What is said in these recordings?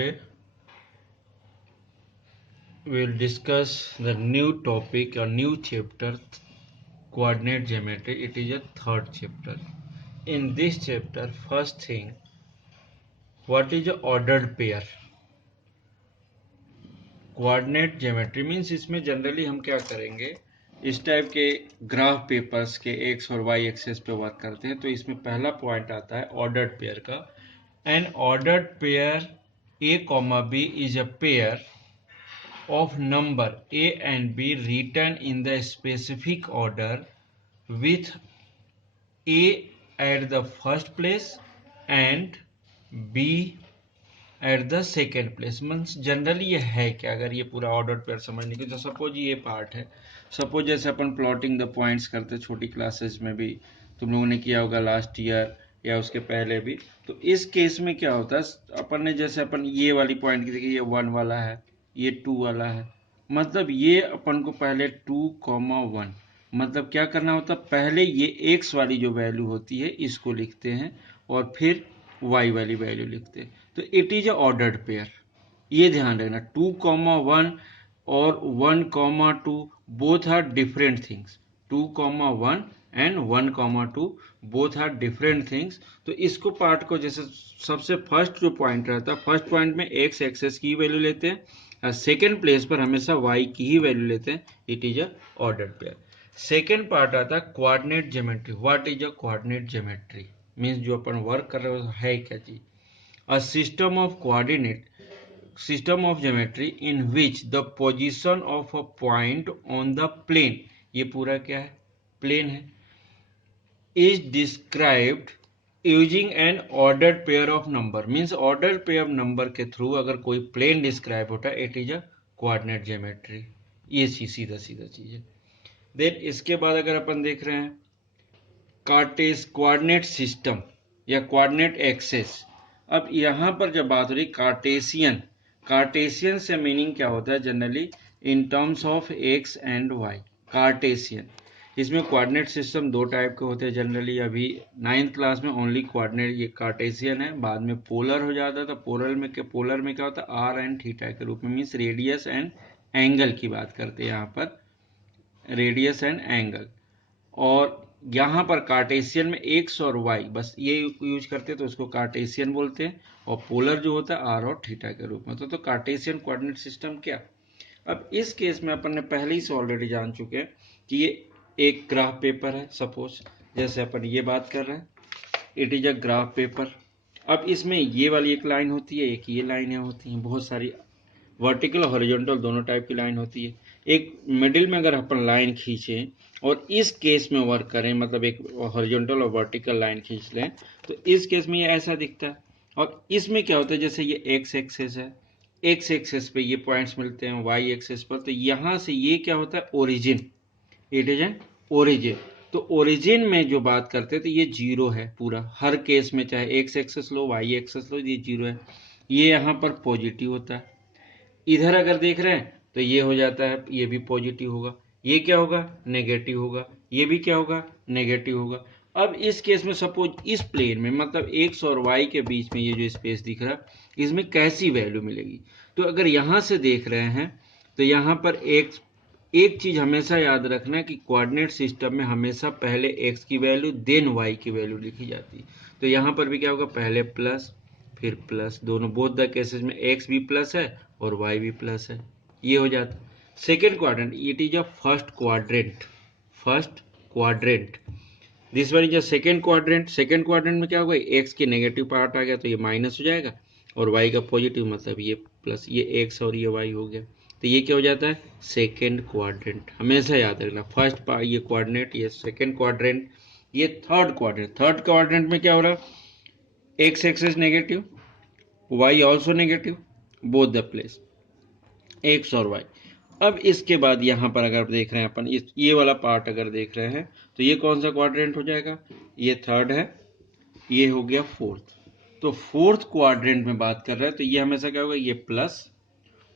Today we will discuss the new topic or new chapter, coordinate geometry. It is a third chapter. In this chapter, first thing, what is a ordered pair? Coordinate geometry means इसमें generally हम क्या करेंगे, इस type के graph papers के X और Y axes पे work करते हैं। तो इसमें पहला पॉइंट आता है ऑर्डर्ड पेयर का। An ordered pair A comma B is a pair of number a and b written in the specific order with a at the first place and b at the second place। Means generally ये है क्या, अगर ये पूरा order pair समझने की, तो suppose ये पार्ट है। सपोज जैसे अपन प्लॉटिंग द पॉइंट्स करते छोटी क्लासेस में भी तुम लोगों ने किया होगा लास्ट ईयर या उसके पहले भी। तो इस केस में क्या होता है, अपन ने जैसे अपन ये वाली पॉइंट की देखिए, ये 1 वाला है, ये 2 वाला है। मतलब ये अपन को पहले 2,1 मतलब क्या करना होता है, पहले ये x वाली जो वैल्यू होती है इसको लिखते हैं और फिर y वाली वैल्यू लिखते हैं। तो it is a ordered pair. ये ध्यान रखना, 2,1 और 1,2 both are different things. 2,1 and 1,2 both are different things. तो इसको पार्ट को जैसे सबसे फर्स्ट जो पॉइंट रहता है, फर्स्ट पॉइंट में x एक्सेस की वैल्यू लेते हैं और सेकेंड प्लेस पर हमेशा y की ही वैल्यू लेते हैं। It is a ordered pair. Second part आता है coordinate geometry. What is a coordinate geometry means जो अपन वर्क कर रहे हो है क्या चीज, a system of geometry in which the position of a point on the plane, ये पूरा क्या है, प्लेन है, is described using an ordered pair of number। Means ordered pair of number के थ्रू अगर कोई प्लेन डिस्क्राइब होता है, it is a coordinate geometry. ये सीधा सीधा चीज है। देन इसके बाद अगर अपन देख रहे हैं कोऑर्डिनेट सिस्टम या कोऑर्डिनेट एक्सेस। अब यहां पर जब बात हो रही कार्टेशियन, कार्टेशियन से मीनिंग क्या होता है generally, in terms of X and Y, Cartesian. इसमें कोऑर्डिनेट सिस्टम दो टाइप के होते हैं जनरली। अभी 9th क्लास में ओनली कोऑर्डिनेट ये कार्टेशियन है, बाद में पोलर हो जाता है। तो पोलर में क्या होता है, आर एंड थीटा के रूप में, मीन्स रेडियस एंड एंगल की बात करते हैं यहाँ पर, रेडियस एंड एंगल। और यहाँ पर कार्टेशियन में एक्स और वाई बस ये यूज करते हैं, तो उसको कार्टेशियन बोलते हैं। और पोलर जो होता है आर और थीटा के रूप में। तो कार्टेशियन कोऑर्डिनेट सिस्टम क्या। अब इस केस में अपन ने पहले ही से ऑलरेडी जान चुके हैं कि ये एक ग्राफ पेपर है। सपोज जैसे अपन ये बात कर रहे हैं, it is a graph paper. अब इसमें ये वाली एक लाइन होती है, एक ये लाइनें होती हैं, बहुत सारी वर्टिकल और हॉरिजॉन्टल दोनों टाइप की लाइन होती है। एक मिडिल में अगर अपन लाइन खींचें और इस केस में वर्क करें, मतलब एक हॉरिजॉन्टल और वर्टिकल लाइन खींच लें, तो इस केस में ये ऐसा दिखता है। और इसमें क्या होता है, जैसे ये एक्स एक्सेस है, एक्स एक्सेस पे ये पॉइंट्स मिलते हैं वाई एक्सेस पर, तो यहां से ये क्या होता है, origin, it is an origin. तो ओरिजिन में जो बात करते हैं तो ये जीरो है पूरा, हर केस में, चाहे एक्स एक्सेस लो वाई एक्सेस लो, ये जीरो है। ये यहाँ पर पॉजिटिव होता है। इधर अगर देख रहे हैं तो ये हो जाता है, ये भी पॉजिटिव होगा, ये क्या होगा, नेगेटिव होगा, ये भी क्या होगा, नेगेटिव होगा। अब इस केस में सपोज इस प्लेन में, मतलब एक्स और वाई के बीच में ये जो स्पेस दिख रहा है, इसमें कैसी वैल्यू मिलेगी। तो अगर यहां से देख रहे हैं तो यहां पर एक चीज हमेशा याद रखना कि कोऑर्डिनेट सिस्टम में हमेशा पहले एक्स की वैल्यू देन वाई की वैल्यू लिखी जाती है। तो यहां पर भी क्या होगा, पहले प्लस फिर प्लस, दोनों बोथ द केसेस में एक्स भी प्लस है और वाई भी प्लस है, ये हो जाता है। Second quadrant, it is a first quadrant, this one is a second quadrant. Second quadrant में क्या होगा, एक्स की नेगेटिव पार्ट आ गया तो ये माइनस हो जाएगा, और वाई का पॉजिटिव, मतलब ये प्लस, ये एक्स और ये वाई हो गया। तो ये क्या हो जाता है, सेकेंड क्वाड्रेंट। हमेशा याद रखना, फर्स्ट पार्ट ये क्वाड्रेंट, ये सेकेंड क्वाड्रेंट, ये थर्ड क्वाड्रेंट। थर्ड क्वाड्रेंट में क्या हो रहा है, X axis negative, Y also negative, both the place, X और वाई। अब इसके बाद यहां पर अगर देख रहे हैं अपन, ये वाला पार्ट अगर देख रहे हैं तो ये कौन सा क्वाड्रेंट हो जाएगा, ये थर्ड है, ये हो गया फोर्थ। तो फोर्थ क्वाड्रेंट में बात कर रहे हैं तो ये हमेशा क्या होगा, ये प्लस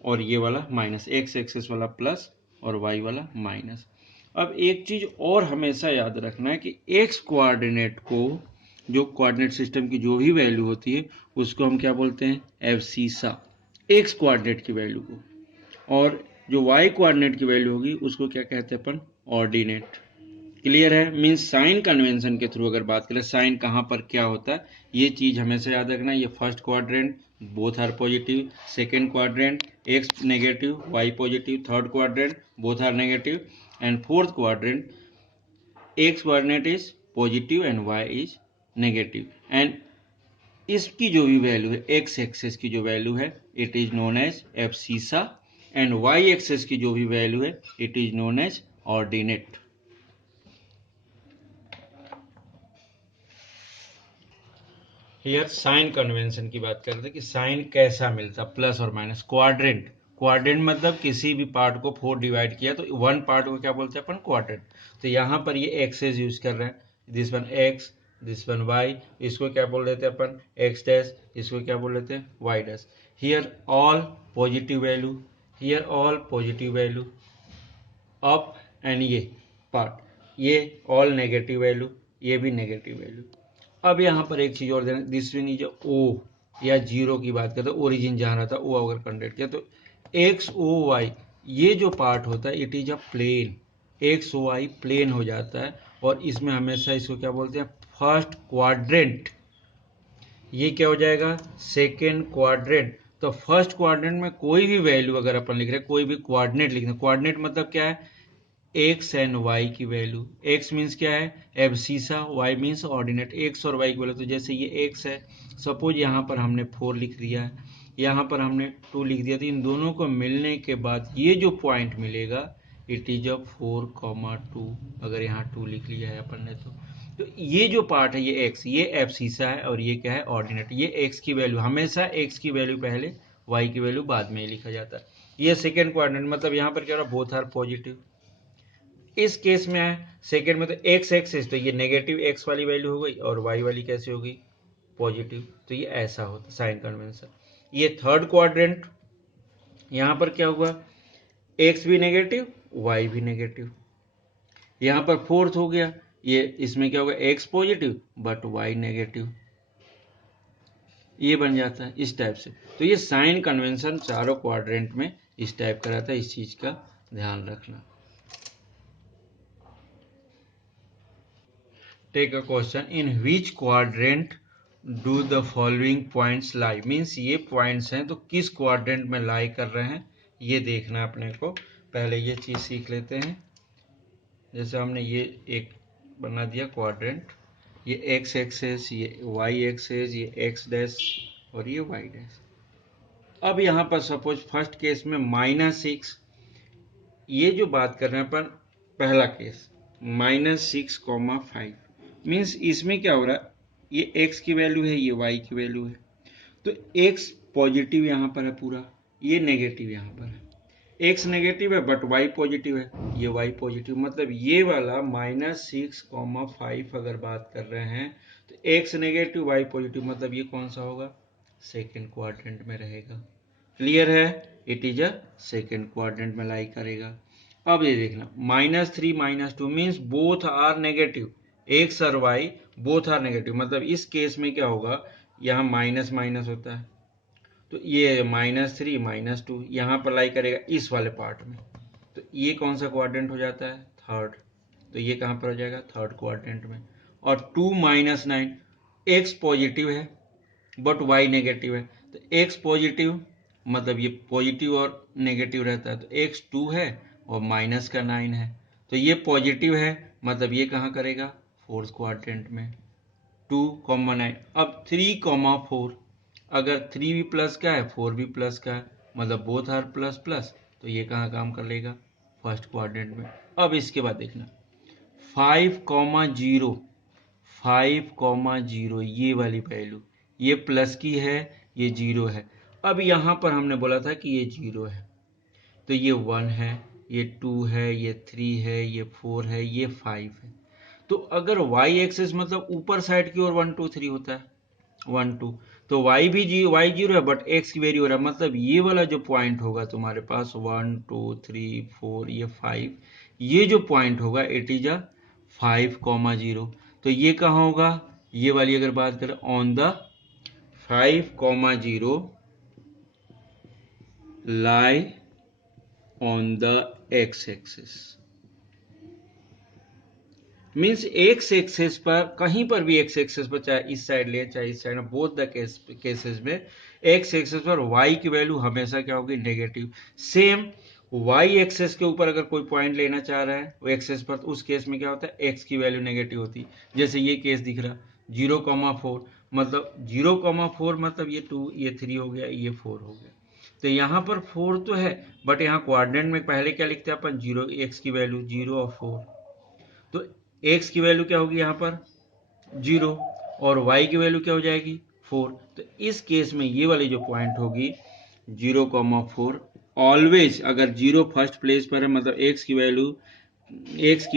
और ये वाला माइनस, एक्स एक्सेस वाला प्लस और वाई वाला माइनस। अब एक चीज और हमेशा याद रखना है कि एक्स कोऑर्डिनेट को, जो कोऑर्डिनेट सिस्टम की जो भी वैल्यू होती है उसको हम क्या बोलते हैं, एब्सीसा। एक्स कोऑर्डिनेट की वैल्यू को, और जो वाई कोऑर्डिनेट की वैल्यू होगी उसको क्या कहते हैं अपन, ऑर्डिनेट। क्लियर है? मीन्स साइन कन्वेंशन के थ्रू अगर बात करें साइन कहाँ पर क्या होता है, ये चीज हमेशा याद रखना। ये first quadrant both are positive, second quadrant X negative Y positive, third quadrant both are negative, and fourth quadrant X coordinate is positive and Y is negative. And इसकी जो भी वैल्यू है एक्स एक्सेस की जो value है it is known as abscissa, and Y axis की जो भी वैल्यू है it is known as ordinate. Here sign convention की बात करते हैं कि साइन कैसा मिलता, प्लस और माइनस। क्वाड्रेंट, क्वाड्रेंट मतलब किसी भी पार्ट को 4 डिवाइड किया तो वन पार्ट को क्या बोलते हैं अपन, क्वाड्रेंट। तो यहाँ पर ये एक्सेस यूज कर रहे हैं, this one X, this one Y, इसको क्या बोल देते हैं अपन, एक्स डैश, इसको क्या बोल देते हैं, Y dash. Here all positive value, here all positive value up, and ये पार्ट ये ऑल नेगेटिव वैल्यू, ये भी नेगेटिव वैल्यू। अब यहाँ पर एक चीज और देना, दिस वन इज ओ या जीरो की बात करते हैं, ओरिजिन जहाँ रहता है ओ अगर कंडक्ट किया तो एक्स ओ वाई, ये जो पार्ट होता है it is a plane, X O Y plane हो जाता है, और इसमें हमेशा इसको क्या बोलते हैं, फर्स्ट क्वाड्रेंट। ये क्या हो जाएगा, सेकेंड क्वाड्रेंट। तो फर्स्ट क्वाड्रेंट में कोई भी वैल्यू अगर अपन लिख रहे हैं, कोई भी कोऑर्डिनेट लिख रहे हैं, कोऑर्डिनेट मतलब क्या है, एक्स एंड वाई की वैल्यू। एक्स मीन्स क्या है, abscissa, Y means ordinate, X और वाई की वैल्यू। तो जैसे ये एक्स है, सपोज यहाँ पर हमने 4 लिख दिया है, यहाँ पर हमने 2 लिख दिया, तो इन दोनों को मिलने के बाद ये जो पॉइंट मिलेगा इट इज अ 4,2। अगर यहाँ 2 लिख लिया है अपन ने तो ये जो पार्ट है ये एक्स, ये एब्सिसा है, और ये क्या है, ऑर्डिनेट। ये एक्स की वैल्यू, हमेशा एक्स की वैल्यू पहले, वाई की वैल्यू बाद में ही लिखा जाता है। ये सेकेंड क्वाड्रेंट, मतलब यहाँ पर क्या हो रहा है, बोथ आर पॉजिटिव। इस केस में है सेकेंड में, तो एक्स एक्सिस, तो ये नेगेटिव एक्स वाली वैल्यू हो गई, और वाई वाली कैसे हो गई, पॉजिटिव। तो ये ऐसा होता है साइन कन्वेंशन। ये थर्ड क्वाड्रेंट, यहां पर क्या हुआ, एक्स भी नेगेटिव वाई भी नेगेटिव। यहां पर फोर्थ हो गया, ये इसमें क्या होगा, x positive but why negative, ये बन जाता है इस टाइप से। तो ये साइन कन्वेंशन चारों क्वाड्रेंट में इस टाइप का रहता है, इस चीज का ध्यान रखना। Take a question, in which quadrant do the following points lie, means ये पॉइंट्स हैं तो किस क्वाड्रेंट में लाई कर रहे हैं ये देखना है अपने को। पहले ये चीज सीख लेते हैं। जैसे हमने ये एक बना दिया क्वाड्रेंट, ये एक्स एक्सेस, ये वाई एक्सेस, ये एक्स डैश और ये वाई डैश। अब यहाँ पर सपोज फर्स्ट केस में -6, ये जो बात कर रहे हैं अपन, पहला केस -6,5, मीन्स इसमें क्या हो रहा है, ये x की वैल्यू है, ये y की वैल्यू है, तो x पॉजिटिव यहाँ पर है पूरा, ये नेगेटिव यहाँ पर है। x नेगेटिव है बट y पॉजिटिव है, ये y पॉजिटिव, मतलब ये वाला -6,5 अगर बात कर रहे हैं तो x नेगेटिव y पॉजिटिव, मतलब ये कौन सा होगा, सेकेंड क्वाड्रेंट में रहेगा। क्लियर है, it is a second quadrant में लाई करेगा। अब ये देखना, -3 -2 means both are negative, X और वाई बोथ आर नेगेटिव, मतलब इस केस में क्या होगा, यहाँ माइनस माइनस होता है, तो ये -3 -2 यहाँ पर लाई करेगा इस वाले पार्ट में, तो ये कौन सा क्वाड्रेंट हो जाता है, थर्ड। तो ये कहाँ पर हो जाएगा, थर्ड क्वाड्रेंट में। और 2 -9, एक्स पॉजिटिव है बट वाई नेगेटिव है, तो एक्स पॉजिटिव मतलब ये पॉजिटिव और नेगेटिव रहता है, तो एक्स 2 है और माइनस का 9 है, तो ये पॉजिटिव है, मतलब ये कहाँ करेगा, फोर्थ क्वाड्रेंट में। 2,9, अब 3,4, अगर 3 भी प्लस का है 4 भी प्लस का है, मतलब बोथ आर प्लस प्लस, तो ये कहाँ काम कर लेगा, फर्स्ट क्वाड्रेंट में। अब इसके बाद देखना 5,0, 5,0 ये वाली वैल्यू, ये प्लस की है, ये 0 है। अब यहाँ पर हमने बोला था कि ये 0 है, तो ये 1 है, ये 2 है, ये 3 है, ये 4 है, ये 5 है। तो अगर y एक्सेस मतलब ऊपर साइड की ओर 1 2 3 होता है, 1 2, तो y भी y 0 है बट x की वैल्यू हो रहा है, मतलब ये वाला जो पॉइंट होगा तुम्हारे पास 1 2 3 4 ये 5, ये जो पॉइंट होगा इट इज अ 5,0। तो ये कहाँ होगा, ये वाली अगर बात करें on the 5,0 lie on the x-axis। Means X axis पर कहीं पर भी एक्स एक्सेस पर, चाहे इस साइड ले चाहे इस साइड, बोथ द केसेस में एक्स एक्सेस पर वाई की वैल्यू हमेशा क्या होगी, नेगेटिव। सेम वाई एक्सेस के ऊपर अगर कोई पॉइंट लेना चाह रहा है वो एक्सेस पर, तो उस केस में क्या होता है, एक्स की वैल्यू नेगेटिव होती है। जैसे ये केस दिख रहा 0,4, मतलब 0,4 मतलब ये 2, ये 3 हो गया, ये 4 हो गया। तो यहाँ पर 4 तो है, बट यहाँ कोऑर्डिनेट में पहले क्या लिखते हैं अपन, 0, एक्स की वैल्यू 0 और 4। तो एक्स की वैल्यू क्या होगी यहाँ पर 0, और वाई की वैल्यू क्या हो जाएगी 4। तो इस केस में ये वाली जो पॉइंट होगी 0,4, ऑलवेज अगर 0 फर्स्ट प्लेस पर है, मतलब एक्स की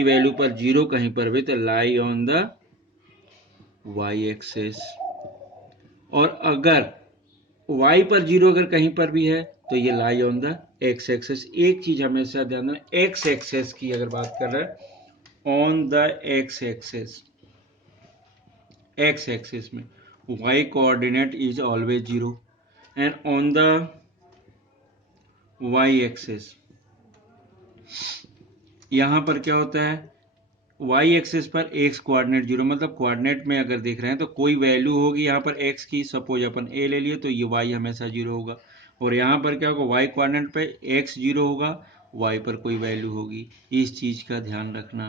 वैल्यू पर 0 कहीं पर भी, तो lie on the Y axis. और अगर y पर 0 अगर कहीं पर भी है तो ये lie on the X axis. एक चीज हमेशा ध्यान देना, एक्स एक्सेस की अगर बात कर रहे हैं, ऑन द एक्स एक्सेस में y coordinate is always 0, and on the y axis यहां पर क्या होता है, y एक्सेस पर x कोऑर्डिनेट 0, मतलब कोऑर्डिनेट में अगर देख रहे हैं तो कोई वैल्यू होगी यहाँ पर x की, सपोज अपन a ले लिए तो ये y हमेशा 0 होगा। और यहाँ पर क्या होगा, y कोऑर्डिनेट पे x 0 होगा, y पर कोई वैल्यू होगी। इस चीज का ध्यान रखना।